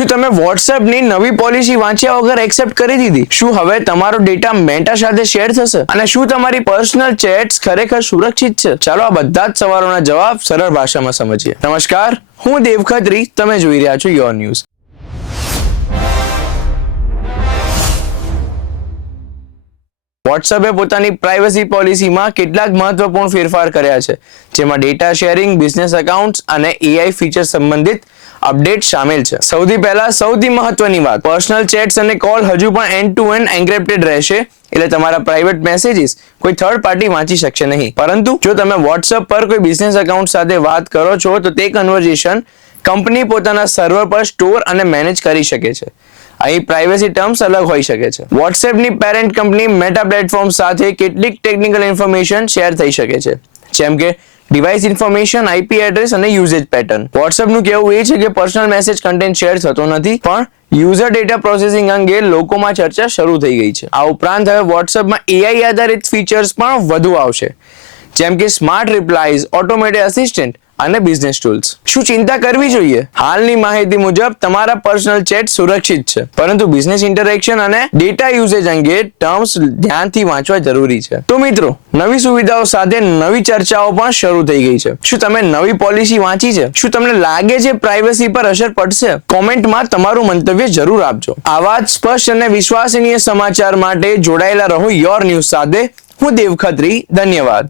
શું તમે WhatsApp ની નવી પોલિસી વાંચ્યા વગર એક્સેપ્ટ કરી દીધી? શું હવે તમારો ડેટા મેટા સાથે શેર થશે? અને શું તમારી પર્સનલ ચેટ્સ ખરેખર સુરક્ષિત છે? ચાલો આ બધા જ સવાલોના જવાબ સરળ ભાષામાં સમજીએ. નમસ્કાર, હું દેવ ખત્રી, તમે જોઈ રહ્યા છો યોર ન્યૂઝ. WhatsApp પોતાની પ્રાઇવસી પોલિસીમાં કેટલાક મહત્વપૂર્ણ ફેરફાર કર્યા છે, જેમાં ડેટા શેરિંગ, બિઝનેસ એકાઉન્ટ્સ અને AI ફીચર સંબંધિત અપડેટ શામેલ છે. સૌથી પહેલા સૌથી મહત્વની વાત, પર્સનલ ચેટ્સ અને કોલ હજુ પણ એન્ડ ટુ એન્ડ એન્ક્રિપ્ટેડ રહેશે, એટલે તમારા પ્રાઇવેટ મેસેજીસ કોઈ થર્ડ પાર્ટી વાંચી શકશે નહીં. પરંતુ જો તમે WhatsApp પર કોઈ બિઝનેસ એકાઉન્ટ સાથે વાત કરો છો તો તે કન્વર્ઝેશન કંપની પોતાના સર્વર પર સ્ટોર અને મેનેજ કરી શકે છે. અહીં પ્રાઇવસી ટર્મ્સ અલગ હોઈ શકે છે. WhatsAppની પેરેન્ટ કંપની મેટા પ્લેટફોર્મ સાથે કેટલીક ટેકનિકલ ઇન્ફોર્મેશન શેર થઈ શકે છે, જેમ કે ડિવાઇસ ઇન્ફોર્મેશન, IP એડ્રેસ અને યુઝેજ પેટર્ન. WhatsAppનું કહેવું એ છે કે પર્સનલ મેસેજ કન્ટેન્ટ શેર થતો નથી, પણ યુઝર ડેટા પ્રોસેસિંગ અંગે લોકોમાં ચર્ચા શરૂ થઈ ગઈ છે. આ ઉપરાંત હવે WhatsAppમાં AI આધારિત ફીચર્સ પણ વધુ આવશે, જેમ કે સ્માર્ટ રિપ્લાયઝ, ઓટોમેટેડ અસિસ્ટન્ટ અને બિઝનેસ ટૂલ્સ. શું ચિંતા કરવી જોઈએ? હાલની માહિતી મુજબ તમારા પર્સનલ ચેટ સુરક્ષિત છે, પરંતુ બિઝનેસ ઇન્ટરેક્શન અને ડેટા યુઝેજ અંગે ટર્મ્સ ધ્યાનથી વાંચવા જરૂરી છે. તો મિત્રો, નવી સુવિધાઓ સાથે નવી ચર્ચાઓ પણ શરૂ થઈ ગઈ છે. શું તમે નવી પોલિસી વાંચી છે? શું તમને લાગે છે પ્રાઇવસી પર અસર પડશે? કોમેન્ટમાં તમારું મંતવ્ય જરૂર આપજો. આવા જ સ્પષ્ટ અને વિશ્વસનીય સમાચાર માટે જોડાયેલા રહો યોર ન્યૂઝ સાથે. હું દેવ ખત્રી. ધન્યવાદ.